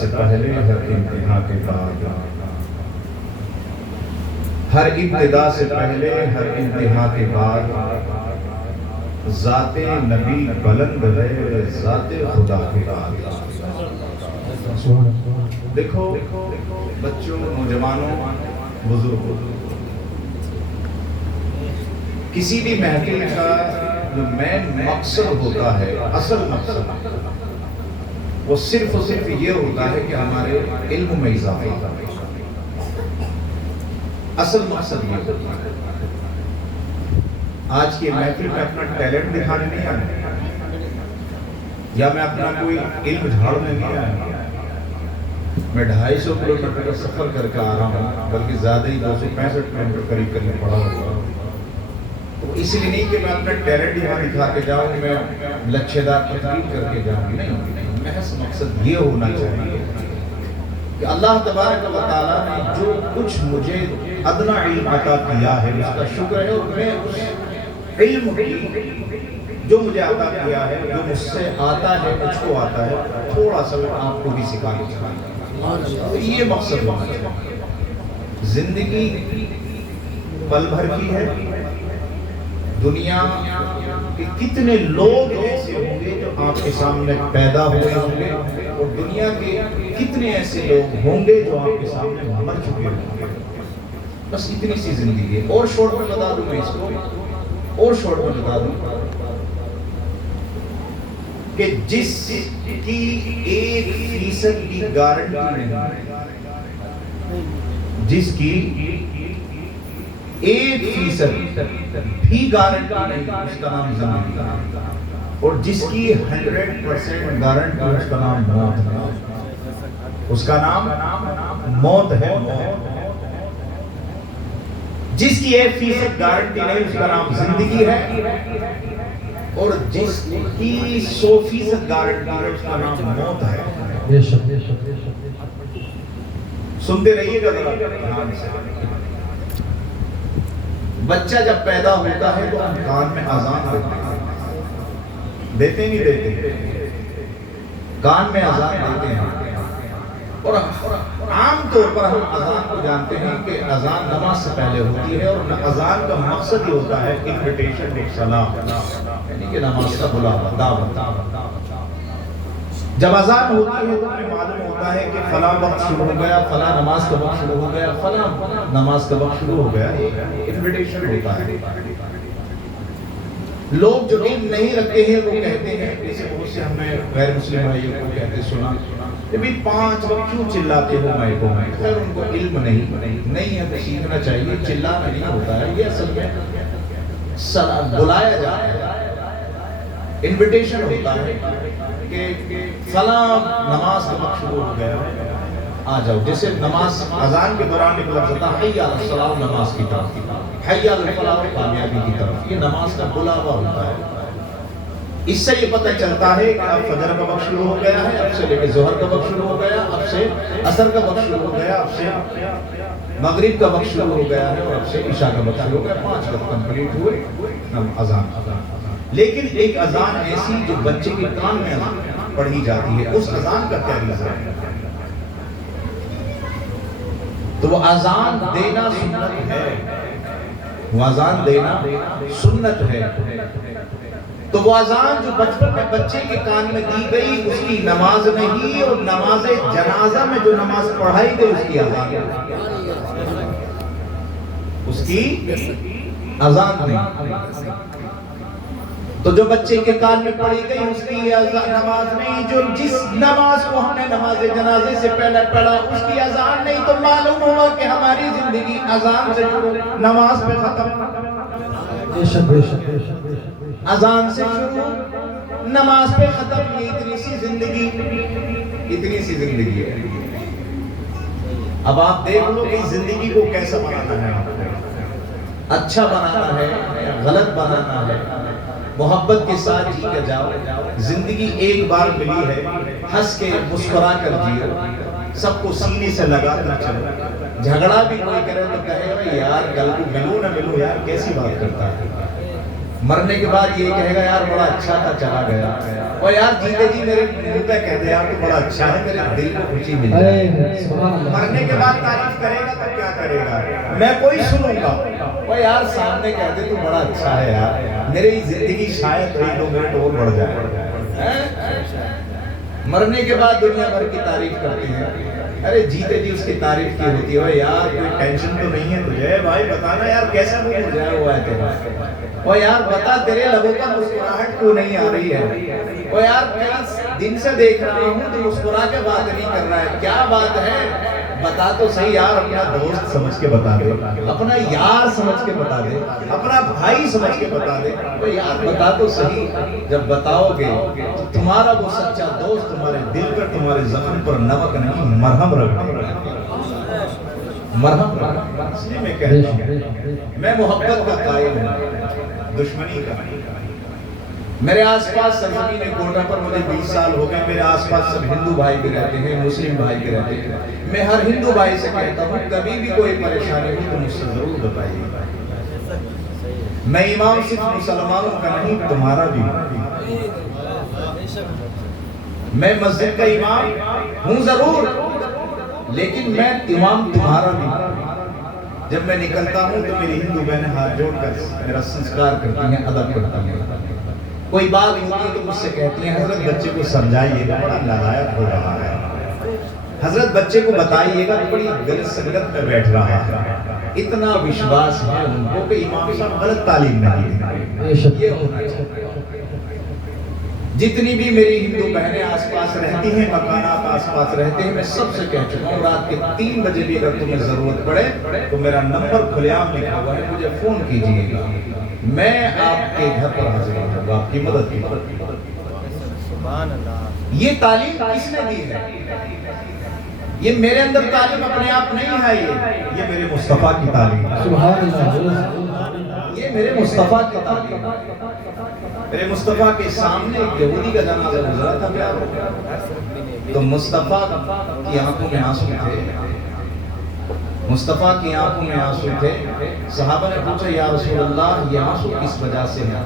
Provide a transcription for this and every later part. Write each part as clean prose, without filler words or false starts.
سے پہلے ہر انتہا کے بعد، ہر ابتدا سے پہلے ہر انتہا کے بعد، ذات نبی بلند ہے ذات خدا کے بعد۔ دیکھو بچوں، نوجوانوں، بزرگوں، کسی بھی محفل کا جو مین مقصد ہوتا ہے، اصل مقصد وہ صرف اور صرف یہ ہوتا ہے کہ ہمارے علم میں اضافہ ہوتا ہے۔ اصل مقصد یہ ہوتا ہے۔ آج کی محفل میں اپنا ٹیلنٹ دکھانے نہیں آیا، یا میں اپنا کوئی علم جھاڑنے نہیں آیا، میں 250 کلومیٹر کا سفر کر کے آ رہا ہوں، بلکہ زیادہ ہی 265 کلومیٹر قریب کرنے پڑا ہوگا۔ تو اس لیے نہیں کہ میں اپنا ٹیلنٹ یہاں دکھا کے جاؤں، میں لچھے دار تقریر کر کے جاؤں، نہیں، محض مقصد یہ ہونا چاہیے کہ اللہ تبارک و تعالیٰ نے جو کچھ مجھے ادنا علم عطا کیا ہے اس کا شکر ہے، اور میں اس علم کی جو مجھے عطا کیا ہے، جو مجھ سے آتا ہے، مجھ کو آتا ہے، تھوڑا سا میں آپ کو بھی سکھانا چاہتا ہوں۔ یہ مقصد ہونا چاہیے۔ زندگی پل بھر کی ہے، دنیا کے کتنے لوگ ایسے ہوں گے جو آپ کے سامنے پیدا ہوئے ہوں گے، اور دنیا کے کتنے ایسے لوگ ہوں گے جو آپ کے سامنے مر چکے ہوں گے۔ بس اتنی سی زندگی ہے۔ اور شورٹ میں بتا دوں میں اس کو، اور شورٹ میں بتا دوں کہ جس کی 1% کی گارنٹی نہیں، جس کی 1% بھی گارنٹی نہیں، اس کا نام زندگی ہے، اور جس کی 100% گارنٹی اس کا نام موت ہے، اس کا نام موت ہے۔ جس کی 1% گارنٹی نہیں، اس کا نام زندگی ہے، اور جس کی 100% گارنٹی ہے اس کا نام موت ہے۔ سنتے رہیے گا ذرا دھیان سے۔ بچہ جب پیدا ہوتا ہے تو ہم کان میں اذان دیتے نہیں دیتے، کان میں اذان دیتے ہیں، اور عام طور پر ہم اذان کو جانتے ہیں کہ اذان نماز سے پہلے ہوتی ہے، اور اذان کا مقصد یہ ہوتا ہے انویٹیشن ٹو صلاۃ، یعنی کہ نماز کا بلاوا، دعوت۔ جب اذان ہوتی ہے تو ہمیں معلوم ہوتا ہے کہ فلاں وقت شروع ہو گیا، فلاں نماز کا وقت شروع ہو گیا، فلاں نماز کا وقت شروع ہو گیا، انویٹیشن ہوتا ہے۔ لوگ جو علم نہیں رکھتے ہیں وہ کہتے ہیں، جیسے بہت سے ہمیں غیر مسلم بھائیوں کو کہتے سنا کہ بھی 5 وقت کیوں چلاتے ہو مائکوں میں؟ خیر ان کو علم نہیں ہے، تو سیکھنا چاہیے۔ چلانا نہیں ہوتا ہے، یہ اصل میں بلایا جاتا ہے، انویٹیشن ہوتا ہے کہ فلاں نماز کا وقت شروع ہو گیا، آ جاؤ۔ جیسے نماز اذان کے دوران ایک لفظ ہوتا ہے حی علی الصلاۃ، نماز کی طرف، حی علی الفلاح، کامیابی کی طرف۔ یہ نماز کا بلاوا ہوتا ہے۔ اس سے یہ پتہ چلتا ہے کہ اب فجر کا وقت شروع ہو گیا ہے، اب سے لے کے ظہر کا وقت شروع ہو گیا، اب سے عصر کا وقت شروع ہو گیا، اب سے مغرب کا وقت شروع ہو گیا ہے، اور اب سے عشاء کا وقت شروع ہو گیا۔ 5 وقت کمپلیٹ ہوئے اذان۔ لیکن ایک اذان ایسی جو بچے کے کان میں پڑھی جاتی ہے، اس اذان کا کیا ریزن ہے؟ تو وہ اذان دینا سنت ہے، وہ اذان دینا سنت ہے۔ تو وہ اذان جو بچپن میں بچے کے کان میں دی گئی، اس کی نماز نہیں، اور نماز جنازہ میں جو نماز پڑھائی گئی اس کی اذان، اس کی اذان نہیں۔ تو جو بچے کے کان میں پڑھی گئی اس کی نماز نہیں، جو جس نماز کو ہم نے نماز جنازے سے پہلے پڑھا اس کی اذان نہیں۔ تو معلوم ہوا کہ ہماری زندگی اذان سے شروع، نماز پہ ختم، اذان سے شروع، نماز پہ ختم۔ یہ اتنی سی زندگی ہے۔ اب آپ دیکھ لو کہ زندگی کو کیسا بنانا ہے، اچھا بنانا ہے، غلط بنانا ہے، محبت کے ساتھ جی کے جاؤ۔ زندگی ایک بار ملی ہے، ہنس کے مسکرا کر جیو، سب کو سینے سے لگا کر چلو۔ جھگڑا بھی کوئی کرے تو کہے یار کل کو ملو نہ ملو، یار کیسی بات کرتا ہے۔ مرنے کے بعد یہ کہے گا یار بڑا اچھا تھا چلا گیا، اور یار جیتے جی میرے منہ پہ کہہ دے یار تو بڑا اچھا ہے، میرے دل کو خوشی مل جائے۔ مرنے کے بعد تعریف کرے گا تو کیا کرے گا؟ میں کوئی سنوں گا، اور یار سامنے کہہ دے تو بڑا اچھا ہے یار، میری زندگی شاید 2 منٹ اور بڑھ جائے۔ مرنے کے بعد دنیا بھر کی تعریف کرتے ہیں، ارے جیتے جی اس کی تعریف کی ہوتی ہے، یار کوئی ٹینشن تو نہیں ہے تجھے بھائی، بتانا یار کیسا منہ مرجھایا ہوا ہے تیرا، اور یار بتا تیرے لبوں پر مسکراہٹ کیوں نہیں آ رہی ہے، اور یار کئی دن سے دیکھ رہا ہوں تو مسکرا کے بات نہیں کر رہا ہے، کیا بات ہے بتا تو صحیح یار، اپنا دوست سمجھ کے بتا دے، اپنا یار سمجھ کے بتا دے، اپنا بھائی سمجھ کے بتا دے، تو یار بتا تو صحیح، جب بتاؤ گے تو تمہارا وہ سچا دوست تمہارے دل پر، تمہارے زخم پر نمک نہیں مرہم رکھ دے گا، مرہم رکھ دے گا۔ اس لیے میں کہتا ہوں میں محبت کا قائل ہوں، دشمنی کا نہیں۔ میرے آس پاس سرزمین کوٹا پر مجھے 20 سال ہو گئے، میرے آس پاس سب ہندو بھائی بھی رہتے ہیں، مسلم بھائی بھی رہتے ہیں، میں ہر ہندو بھائی سے کہتا ہوں کبھی بھی کوئی پریشانی ہو تو مجھ سے ضرور بتائیے، میں امام صرف مسلمانوں کا نہیں تمہارا بھی ہوں، میں مسجد کا امام ہوں ضرور لیکن میں امام تمہارا بھی ہوں۔ جب میں نکلتا ہوں تو میری ہندو بہنیں ہاتھ جوڑ کر میرا سنسکار کرتی ہیں، ادب کرتی ہیں، کوئی بات ہوتی ہے تو مجھ سے کہتی ہیں حضرت بچے کو سمجھائیے گا بڑا نالائق ہو رہا ہے، حضرت بچے کو بتائیے گا بڑی غلط سنگت میں بیٹھ رہا ہے۔ اتنا وشواس ہے ان کو کہ امام صاحب غلط تعلیم نہیں دیں، یہ ہونا چاہیے۔ جتنی بھی میری ہندو بہنیں آس پاس رہتی ہیں، مکانات آس پاس رہتے ہیں، میں سب سے کہہ چکا ہوں رات کے 3 بجے بھی اگر تمہیں ضرورت پڑے تو میرا نمبر کھلے عام لکھا ہوا ہے، مجھے فون کیجئے گا، میں آپ کے گھر پر حاضر ہوں گا آپ کی مدد کی۔ یہ تعلیم کس نے دی ہے؟ یہ میرے اندر تعلیم اپنے آپ نہیں ہے، یہ میرے مصطفیٰ کی تعلیم ہے، یہ میرے مصطفیٰ کی تعلیم ہے۔ میرے مصطفیٰ کے سامنے ایک یہودی کا جنازہ گزرا تھا پیار ہو گیا، تو مصطفیٰ کی آنکھوں میں آنسو تھے، مصطفیٰ کی آنکھوں میں آنسو تھے۔ صحابہ نے پوچھا یا رسول اللہ یہ آنسو کس وجہ سے ہیں؟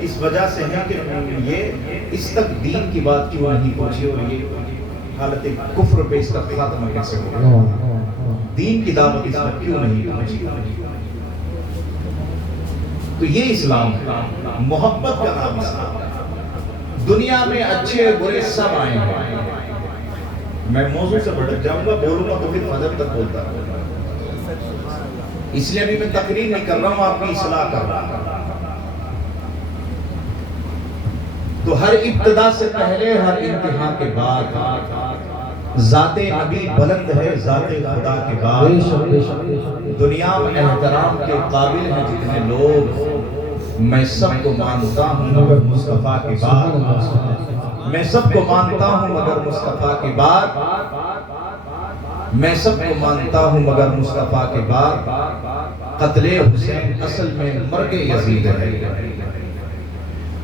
اس وجہ سے ہیں کہ یہ اس تک دین کی بات کیوں نہیں پہنچی، اور یہ حالت کفر پہ اس کا خاتمہ کیسے ہوگا، دین کی دعوت اس تک کیوں نہیں پہنچی۔ تو یہ اسلام ہے، محبت کا نام اسلام ہے۔ دنیا میں اچھے برے سب آئے ہیں، میں موضوع سے بڑھ جاؤں گا، بولوں گا تو پھر فجر تک بولتا ہوں، اس لیے ابھی میں تقریر نہیں کر رہا ہوں، آپ کی اصلاح کر رہا ہوں۔ تو ہر ابتدا سے پہلے ہر انتہا کے بعد ذات نبی بلند ہے، ذات خدا کے بعد دنیا میں احترام کے قابل ہیں جتنے لوگ، میں سب کو مانتا ہوں مگر مصطفیٰ کے بعد، میں سب کو مانتا ہوں مگر مصطفیٰ کے بعد، میں سب کو مانتا ہوں مگر مصطفیٰ کے بعد، قتل حسین اصل میں مرگ یزید ہے،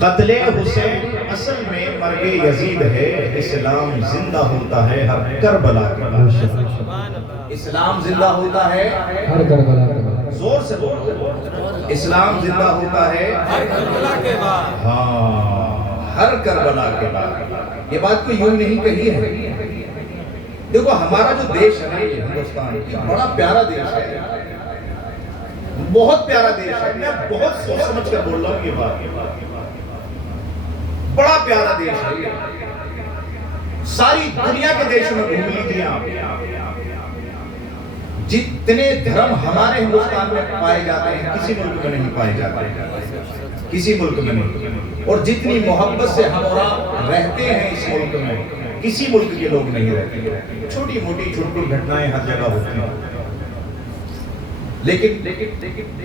قتل حسین اصل میں مرگ یزید ہے، اسلام زندہ ہوتا ہے ہر کربلا کے بعد، اسلام زندہ ہوتا ہے ہر کربلا کے بعد، زور سے بولو، اسلام زندہ ہوتا ہے ہر کربلا کے بعد، ہاں ہر کربلا کے بعد۔ یہ بات کو یوں نہیں کہی ہے، دیکھو ہمارا جو دیش ہے ہندوستان، یہ بڑا پیارا دیش ہے، بہت پیارا دیش ہے، میں بہت سوچ سمجھ کر بول رہا ہوں یہ بات، بڑا پیارا دیش ہے، ساری دنیا کے دیشوں میں گھوم لیجیے آپ، جتنے دھرم ہمارے ہندوستان میں پائے جاتے ہیں کسی ملک میں نہیں پائے جاتے، کسی ملک میں نہیں، اور جتنی محبت سے ہم اور آپ رہتے ہیں اس ملک میں کسی ملک کے لوگ نہیں رہتے، چھوٹی موٹی چھوٹی گھٹنائیں ہر جگہ ہوتی ہیں، لیکن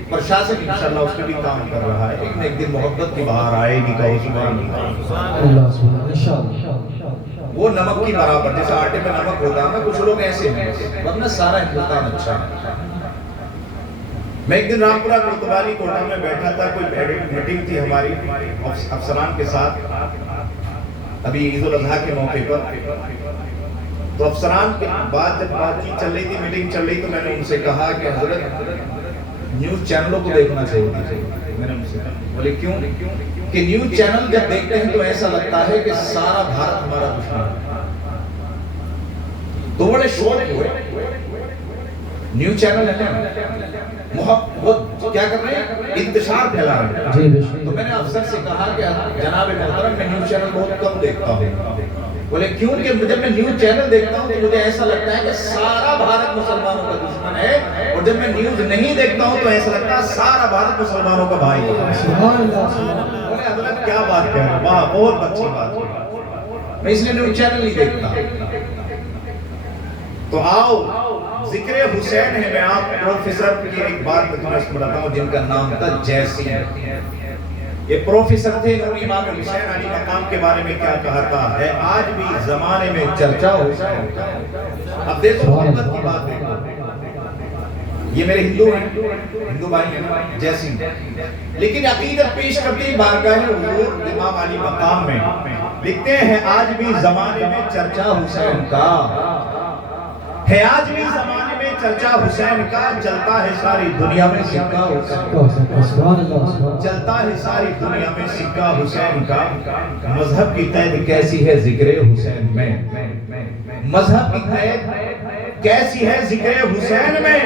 پرشاسن انشاءاللہ اس پہ بھی کام کر رہا ہے، لیکن ایک دن محبت کی بہار آئے گی، کہو سبحان اللہ، وہ نمک کی برابر، جیسے آٹے میں نمک ہوتا ہے، کچھ لوگ ایسے ہیں، ورنہ سارا ہندوستان اچھا ہے۔ میں ایک دن رامپورہ کوتوالی کوٹا میں بیٹھا تھا، کوئی میٹنگ تھی ہماری افسران کے ساتھ، ابھی عید الاضحیٰ کے موقع پر، تو افسران کے بعد جب بات چیت چل رہی تھی، میٹنگ چل رہی، تو میں نے ان سے کہا کہ حضرت نیوز چینلوں کو دیکھنا چاہیے، میں نے ان سے کہا بولے کیوں کہ نیوز چینل جب دیکھتے ہیں تو ایسا لگتا ہے کہ سارا بھارت ہمارا دشمن ہے. تو بڑے شوق ہوئے. نیوز چینل ہے نا وہ کیا کر رہے ہیں انتشار پھیلا رہے ہیں. تو میں نے افسر سے کہا کہ جناب محترم میں نیوز چینل بہت کم دیکھتا ہوں. بولے کیوں کہ جب میں نیوز چینل دیکھتا ہوں تو مجھے ایسا لگتا ہے کہ سارا بھارت مسلمانوں کا دشمن ہے, اور جب میں نیوز نہیں دیکھتا ہوں تو ایسا لگتا ہے سارا بھارت مسلمانوں کا بھائی ہے. سبحان اللہ. بولے حضرت کیا بات کہہ رہے ہیں, واہ بہت اچھی بات ہے, میں اس لیے نیوز چینل نہیں دیکھتا. تو آؤ ذکر حسین ہے. میں آپ پروفیسر کی ایک بات تمہیں بتاتا ہوں جن کا نام تھا جیسی. یہ پروفیسر تھے, انہوں نے امام حسین علی مقام کے بارے میں کیا کہا تھا ہے آج بھی زمانے میں چرچا ہوتا ہے. اب دیکھو محبت کی بات دیکھو. یہ میرے ہندو ہیں, ہندو بھائی ہیں جیسی, لیکن عقیدت پیش کرتے بارگاہ حضور امام علی مقام میں لکھتے ہیں آج بھی زمانے میں چرچا حسین کا ہے, آج بھی زمانے میں چرچا حسین کا, چلتا ہے ساری دنیا میں سکہ حسین, چلتا ہے ساری دنیا میں سکہ حسین کا. مذہب کی قید کیسی ہے ذکر حسین میں, مذہب کی قید کیسی ہے ذکر حسین میں.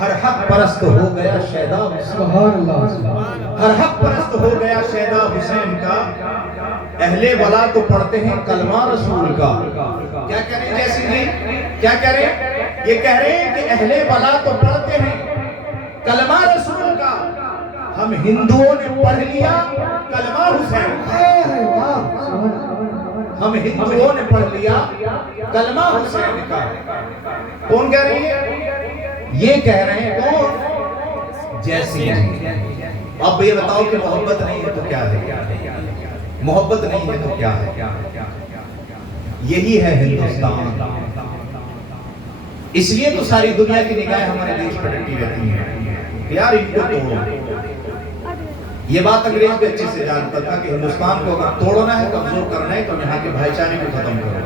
ہر حق پرست ہو گیا شیدا حسین, ہر حق پرست ہو گیا شیدا حسین کا. اہل ولا تو پڑھتے ہیں کلمہ رسول کا. کیا کہہ رہے ہیں جیسی جی, کیا کہہ رہے ہیں, یہ کہہ رہے ہیں کہ اہل ولا تو پڑھتے ہیں کلمہ رسول کا. ہم ہندوؤں نے پڑھ لیا کلمہ حسین کا, ہم ہندوؤں نے پڑھ لیا کلمہ حسین کا. کون کہہ رہی ہے, یہ کہہ رہے ہیں کون, جیسی. اب یہ بتاؤ کہ محبت نہیں ہے تو کیا ہے, محبت نہیں ہے تو کیا ہے. یہی ہے ہندوستان. اس لیے تو ساری دنیا کی نگاہیں ہمارے دیش پر ٹکی رہتی ہیں یار ان کو توڑو. یہ بات انگریز بھی اچھے سے جانتا تھا کہ ہندوستان کو اگر توڑنا ہے, کمزور کرنا ہے, تو یہاں کے بھائی چارے کو ختم کرو.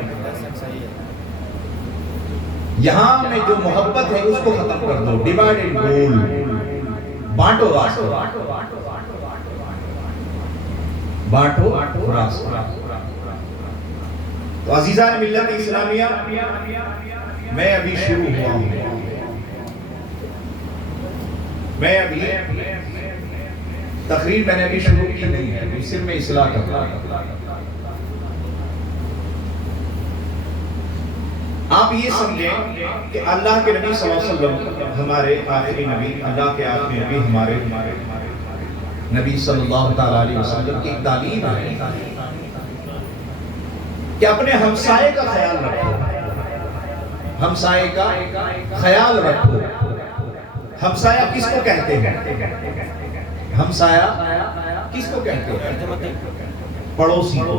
یہاں میں جو محبت ہے اس کو ختم کر دو. ڈیوائڈ اینڈ رول, بانٹو راستہ, بانٹو راستہ. تو عزیزان ملت اسلامیہ, میں ابھی شروع ہوا ہوں, میں ابھی تقریر میں نے ابھی شروع کی نہیں ہے, صرف میں اصلاح کر رہا ہوں. آپ یہ سمجھیں کہ اللہ کے نبی صلی اللہ علیہ وسلم ہمارے آخری نبی, اللہ کے آخری نبی ہمارے نبی صلی اللہ علیہ وسلم کی ایک تعلیم ہے کہ اپنے ہمسائے کا خیال رکھو, ہمسائے کا خیال رکھو. ہمسایہ کس کو کہتے ہیں, ہمسایہ کس کو کہتے ہیں, پڑوسی کو.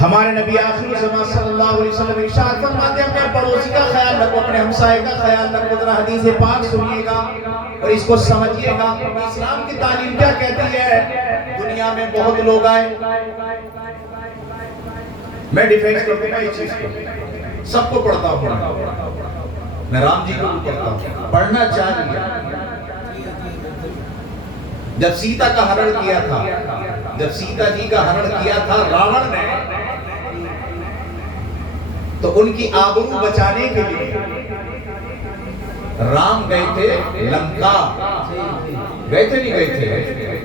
ہمارے نبی آخری زمان صلی اللہ علیہ وسلم ارشاد فرماتے ہیں اپنے پڑوسی کا خیال رکھو, اپنے ہمسائے کا خیال رکھو. ذرا حدیث پاک سنیے گا اور اس کو سمجھیے گا. اسلام کی تعلیم کیا کہتی ہے. دنیا میں بہت لوگ آئے, میں ڈیفینس کرتے ہیں اس چیز کو, سب کو پڑھتا ہوں, میں رام جی کو بھی پڑھتا ہوں, پڑھنا چاہیے. جب سیتا کا ہرن کیا تھا, جب سیتا جی کا ہرن کیا تھا راون نے, تو ان کی آبرو بچانے کے لیے رام گئے تھے لنکا, گئے تھے نہیں گئے تھے,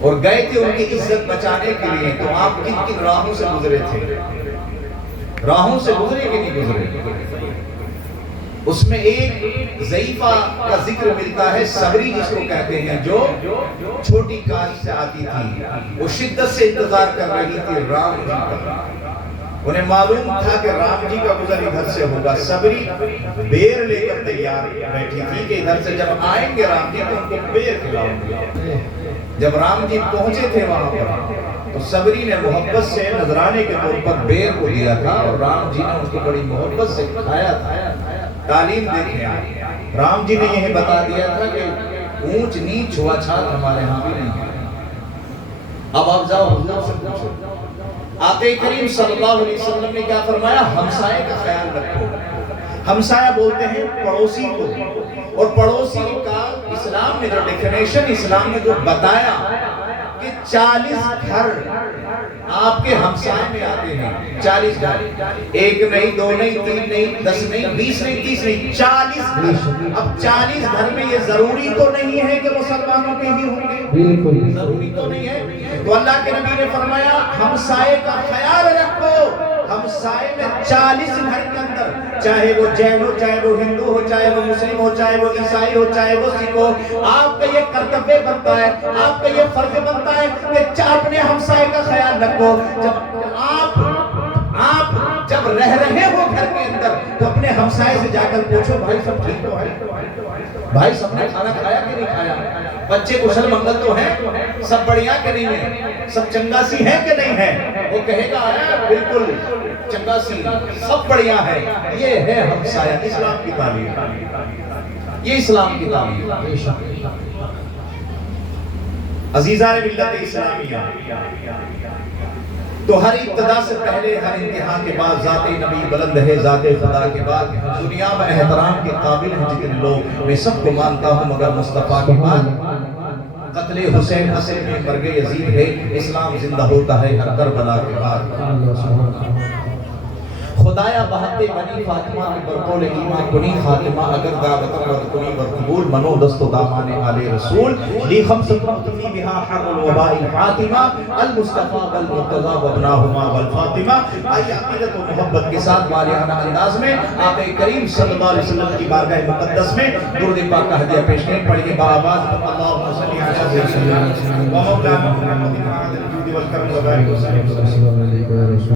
اور گئے تھے ان کی عزت بچانے کے لیے. تو آپ کن کن راہوں سے گزرے تھے, راہوں سے گزرے کہ نہیں گزرے. اس میں ایک ضعیفہ کا ذکر ملتا ہے, صبری جس کو کہتے ہیں, جو چھوٹی کاش سے آتی تھی, وہ شدت سے انتظار کر رہی تھی رام جی کا. انہیں معلوم تھا کہ رام جی کا گزر ادھر سے ہوگا. صبری بیر لے کر تیار بیٹھی تھی کہ ادھر سے جب آئیں گے رام جی تو ان کو بیر کھلاؤں گے. جب رام جی پہنچے تھے وہاں پر تو صبری نے محبت سے نذرانے کے طور پر بیر کو دیا تھا, اور رام جی نے اس کو بڑی محبت سے کھایا تھا. تعلیم دیکھیں, رام جی نے یہ بتا دیا تھا کہ اونچ نیچ چھوا چھات ہمارے ہاں بھی نہیں ہے. اب آپ جاؤ حضور سے پوچھو, آقا کریم صلی اللہ علیہ وسلم نے کیا فرمایا, ہمسائے کا خیال رکھو. ہمسایہ بولتے ہیں پڑوسی کو, اور پڑوسی کا اسلام نے جو ڈیفینیشن اسلام نے جو بتایا کہ 40 گھر آپ کے ہمسائے میں آتے ہیں، 40 گھر، 1 نہیں 2 نہیں 3 نہیں 10 نہیں 20 نہیں 30 نہیں 40 گھر۔ اب 40 گھر میں یہ ضروری تو نہیں ہے کہ مسلمانوں کے ہی ہوں گے، ضروری تو نہیں ہے۔ تو اللہ کے نبی نے فرمایا ہمسائے کا خیال رکھو، ہمسائے میں 40 گھر کے اندر، چاہے وہ جین ہو، چاہے وہ ہندو ہو، چاہے وہ مسلم ہو، چاہے وہ عیسائی ہو، چاہے وہ سکھ ہو، آپ کا یہ کرتویہ بنتا ہے، آپ کا یہ فرض بنتا ہے کہ اپنے ہمسائے کا خیال رکھو۔ جب آپ جب رہ رہے ہو گھر کے اندر تو اپنے ہمسائے سے جا کر پوچھو بھائی سب ٹھیک تو ہے، بھائی سب نے کھانا کھایا کہ نہیں کھایا، بچے کشل منگل تو ہیں، سب بڑھیا کہ نہیں ہے، سب چنگا سی ہے کہ نہیں ہے۔ وہ کہے گا بالکل چنگا سی، سب بڑھیا ہے۔ یہ ہے ہمسایہ، اسلام کی تعلیم، یہ اسلام کی تعلیم۔ عزیزان ملت اسلامیہ، تو ہر ابتدا سے پہلے ہر انتہا کے بعد ذات نبی بلند ہے، ذات خدا کے بعد دنیا میں احترام کے قابل ہیں جتنے لوگ، میں سب کو مانتا ہوں مگر مصطفیٰ کے بعد قتل حسین اصل میں مرگ یزید ہے، اسلام زندہ ہوتا ہے ہر کربلا کے بعد۔ خدایا بہت بنی فاطمہ میں برقول ایمان کنی خاتمہ، اگر دعوت رد کنی برقبول منو دست و دامان آل رسول، لی خمس ترقفی بہا حر الوباء الفاطمہ، المصطفیٰ والمرتضی وابناہما والفاطمہ۔ آئی عقیدت و محبت کے ساتھ والیانہ انداز میں آقا کریم صلی اللہ علیہ وسلم کی بارگاہ مقدس میں درود پاک کا ہدیہ پیش کریں، پڑھیے بآواز اللہم صلی علی سیدنا و مولانا محمد وعلی الجود والکرم وبارک وسلم۔